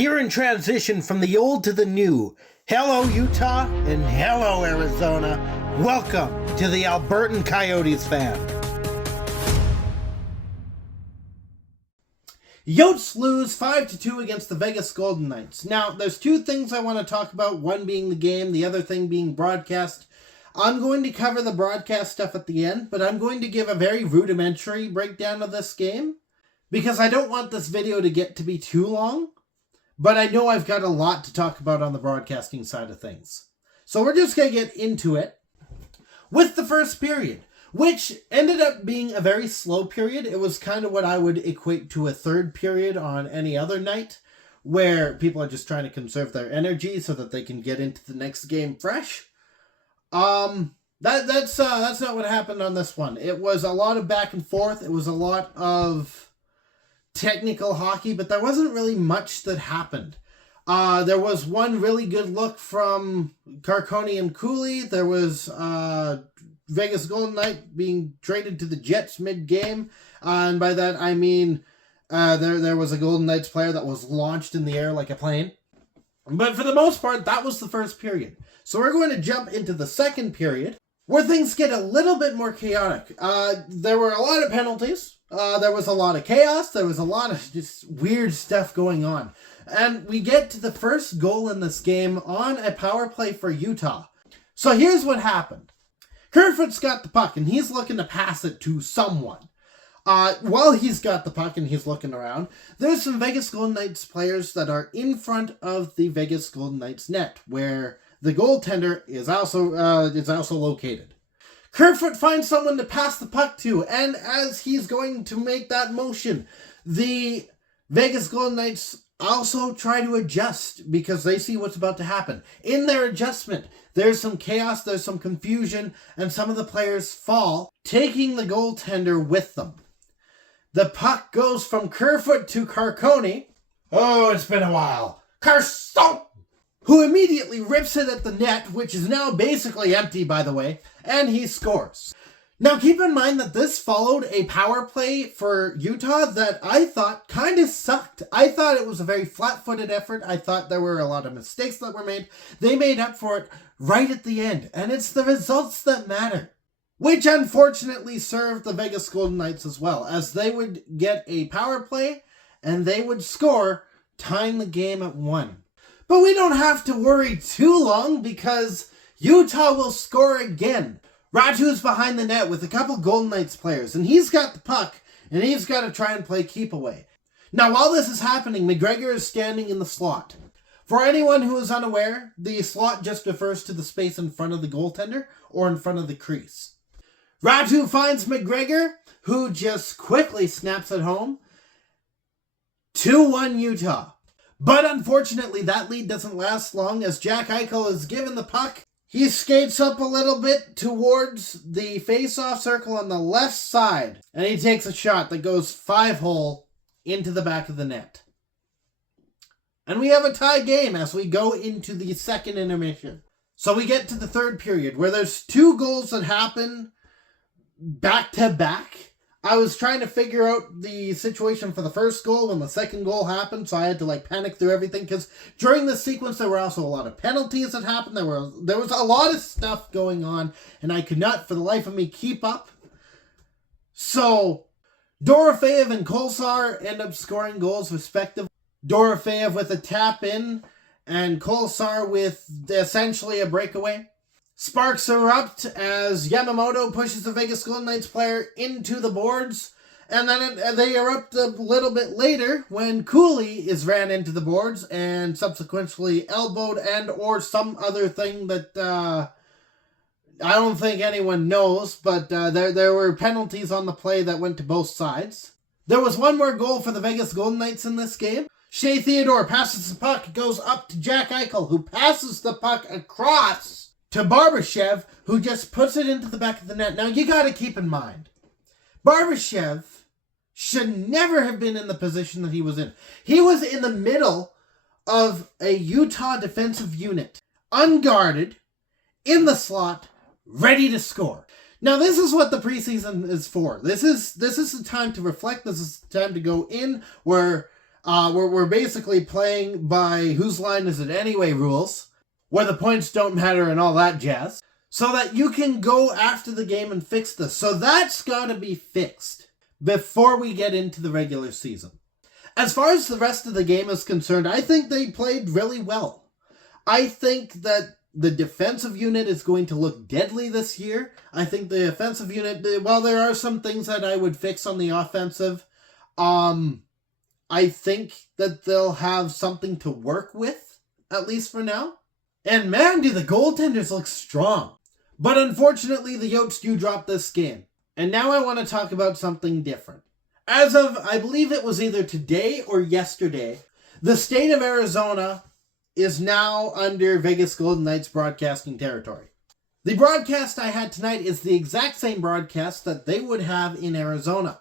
Here in transition from the old to the new. Hello, Utah, and hello, Arizona. Welcome to the Albertan Coyotes Fan. Yotes lose 5-2 against the Vegas Golden Knights. Now, there's two things I want to talk about, one being the game, the other thing being broadcast. I'm going to cover the broadcast stuff at the end, but I'm going to give a very rudimentary breakdown of this game because I don't want this video to get to be too long. But I know I've got a lot to talk about on the broadcasting side of things. So we're just going to get into it with the first period, which ended up being a very slow period. It was kind of what I would equate to a third period on any other night, where people are just trying to conserve their energy so that they can get into the next game fresh. That's not what happened on this one. It was a lot of back and forth. It was a lot of technical hockey, but there wasn't really much that happened. There was one really good look from Carcone and Cooley. There was Vegas Golden Knight being traded to the Jets mid-game. And by that, I mean there was a Golden Knights player that was launched in the air like a plane. But for the most part, that was the first period. So we're going to jump into the second period, where things get a little bit more chaotic. There were a lot of penalties. There was a lot of chaos. There was a lot of just weird stuff going on. And we get to the first goal in this game on a power play for Utah. So here's what happened. Kerfoot's got the puck, and he's looking to pass it to someone. While he's got the puck and he's looking around, there's some Vegas Golden Knights players that are in front of the Vegas Golden Knights net, where the goaltender is also located. Kerfoot finds someone to pass the puck to, and as he's going to make that motion, the Vegas Golden Knights also try to adjust because they see what's about to happen. In their adjustment, there's some chaos, there's some confusion, and some of the players fall, taking the goaltender with them. The puck goes from Kerfoot to Carcone. Oh, it's been a while. Carson! Who immediately rips it at the net, which is now basically empty, by the way, and he scores. Now, keep in mind that this followed a power play for Utah that I thought kind of sucked. I thought it was a very flat-footed effort. I thought there were a lot of mistakes that were made. They made up for it right at the end, and it's the results that matter, which unfortunately served the Vegas Golden Knights as well, as they would get a power play, and they would score, tying the game at 1. But we don't have to worry too long because Utah will score again. Ratu's behind the net with a couple Golden Knights players, and he's got the puck, and he's got to try and play keep away. Now, while this is happening, McGregor is standing in the slot. For anyone who is unaware, the slot just refers to the space in front of the goaltender or in front of the crease. Ratu finds McGregor, who just quickly snaps it home. 2-1 Utah. But unfortunately, that lead doesn't last long as Jack Eichel is given the puck. He skates up a little bit towards the face-off circle on the left side, and he takes a shot that goes 5-hole into the back of the net. And we have a tie game as we go into the second intermission. So we get to the third period, where there's two goals that happen back-to-back. I was trying to figure out the situation for the first goal when the second goal happened, so I had to panic through everything, because during this sequence there were also a lot of penalties that happened. There was a lot of stuff going on, and I could not for the life of me keep up. So Dorofeyev and Kolesar end up scoring goals respectively. Dorofeyev with a tap in, and Kolesar with essentially a breakaway. Sparks erupt as Yamamoto pushes the Vegas Golden Knights player into the boards, and then they erupt a little bit later when Cooley is ran into the boards and subsequently elbowed and or some other thing that I don't think anyone knows, but there were penalties on the play that went to both sides. There was one more goal for the Vegas Golden Knights in this game. Shea Theodore passes the puck, goes up to Jack Eichel, who passes the puck across to Barbashev, who just puts it into the back of the net. Now, you got to keep in mind, Barbashev should never have been in the position that he was in. He was in the middle of a Utah defensive unit, unguarded, in the slot, ready to score. Now, this is what the preseason is for. This is the time to reflect. This is the time to go in where We're basically playing by whose line is it anyway rules, where the points don't matter and all that jazz, so that you can go after the game and fix this. So that's got to be fixed before we get into the regular season. As far as the rest of the game is concerned, I think they played really well. I think that the defensive unit is going to look deadly this year. I think the offensive unit, well, there are some things that I would fix on the offensive. I think that they'll have something to work with, at least for now. And man, do the goaltenders look strong. But unfortunately, the Yotes do drop this game. And now I want to talk about something different. As of, I believe it was either today or yesterday, the state of Arizona is now under Vegas Golden Knights broadcasting territory. The broadcast I had tonight is the exact same broadcast that they would have in Arizona.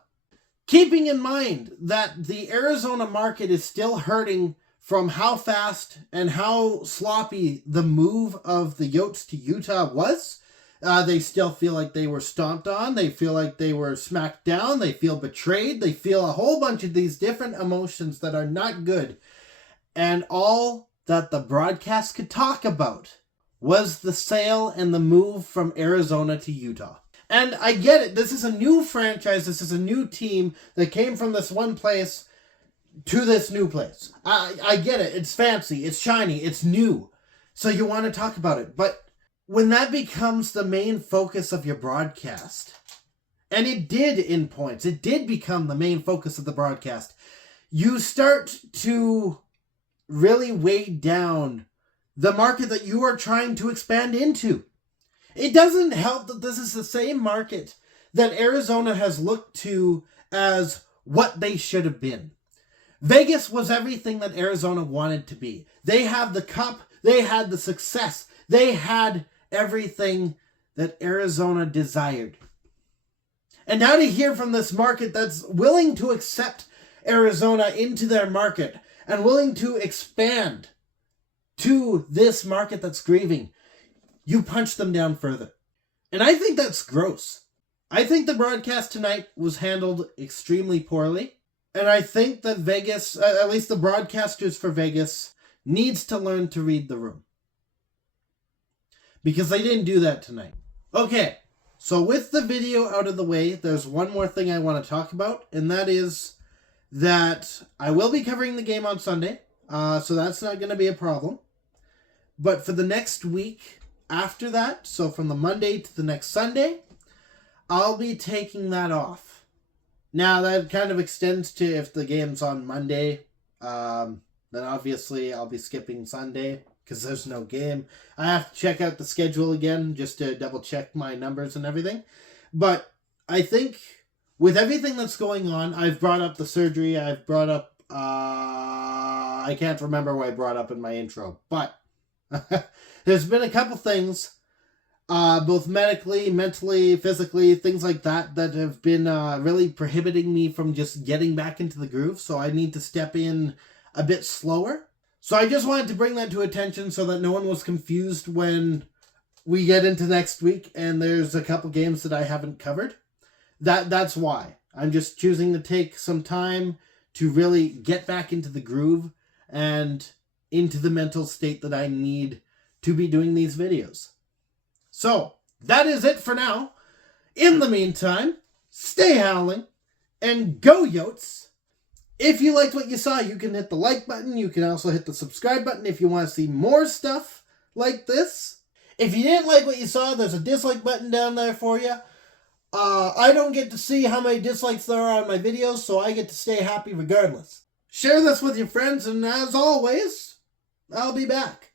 Keeping in mind that the Arizona market is still hurting from how fast and how sloppy the move of the Yotes to Utah was. They still feel like they were stomped on. They feel like they were smacked down. They feel betrayed. They feel a whole bunch of these different emotions that are not good. And all that the broadcast could talk about was the sale and the move from Arizona to Utah. And I get it. This is a new franchise. This is a new team that came from this one place to this new place. I get it. It's fancy. It's shiny. It's new. So you want to talk about it. But when that becomes the main focus of your broadcast, and it did in points, it did become the main focus of the broadcast, you start to really weigh down the market that you are trying to expand into. It doesn't help that this is the same market that Arizona has looked to as what they should have been. Vegas was everything that Arizona wanted to be. They have the cup, they had the success, they had everything that Arizona desired. And now to hear from this market that's willing to accept Arizona into their market and willing to expand to this market that's grieving, you punch them down further. And I think that's gross. I think the broadcast tonight was handled extremely poorly. And I think that Vegas, at least the broadcasters for Vegas, needs to learn to read the room. Because they didn't do that tonight. Okay, so with the video out of the way, there's one more thing I want to talk about. And that is that I will be covering the game on Sunday. So that's not going to be a problem. But for the next week after that, so from the Monday to the next Sunday, I'll be taking that off. Now, that kind of extends to if the game's on Monday, then obviously I'll be skipping Sunday because there's no game. I have to check out the schedule again just to double check my numbers and everything. But I think with everything that's going on, I've brought up the surgery, I've brought up, I can't remember what I brought up in my intro, but there's been a couple things, both medically, mentally, physically, things like that, that have been really prohibiting me from just getting back into the groove. So I need to step in a bit slower. So I just wanted to bring that to attention so that no one was confused when we get into next week and there's a couple games that I haven't covered. That's why. I'm just choosing to take some time to really get back into the groove and into the mental state that I need to be doing these videos. So, that is it for now. In the meantime, stay howling and go Yotes. If you liked what you saw, you can hit the like button. You can also hit the subscribe button if you want to see more stuff like this. If you didn't like what you saw, there's a dislike button down there for you. I don't get to see how many dislikes there are on my videos, so I get to stay happy regardless. Share this with your friends, and as always, I'll be back.